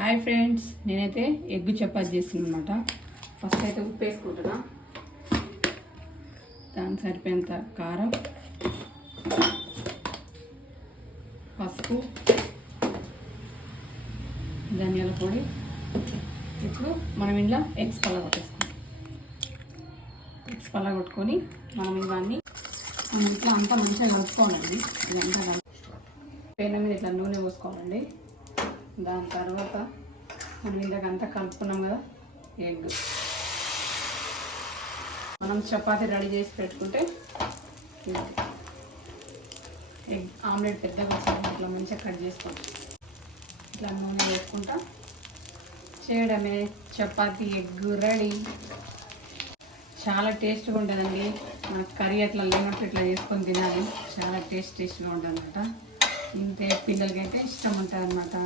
Hi friends, నేనైతే egg chapati చేస్తున్నాను అనమాట. ఫస్ట్ అయితే ఉప్పు వేసుకుంటున్నా, దానికి సరిపోయేంత కారం, పసుపు, ధనియాల పొడి. ఇప్పుడు మనం ఇలా ఎగ్స్ పలగొట్టేసుకుంటాం. ఎగ్స్ పలగొట్టుకొని మనం ఇవన్నీ ఇట్లా అంతా మంచిగా కలుపుకోవాలండి. ఇదంతా పెనం మీద ఇట్లా నూనె పోసుకోవాలండి. దాని తర్వాత మనం ఇందాకంతా కలుపుకున్నాం కదా ఎగ్, మనం చపాతీ రెడీ చేసి పెట్టుకుంటే ఎగ్ ఆమ్లెట్ పెద్దగా ఇట్లా మంచిగా కట్ చేసుకోండి. ఇట్లా నూనె వేసుకుంటా చేయడమే చపాతీ ఎగ్ రెడీ. చాలా టేస్ట్గా ఉంటుందండి. నాకు కర్రీ అట్లా లేనట్టు ఇట్లా చేసుకొని తినాలి. చాలా టేస్ట్గా ఉంటుంది అనమాట. ఇంతే పిల్లలకైతే ఇష్టం ఉంటుంది అనమాట.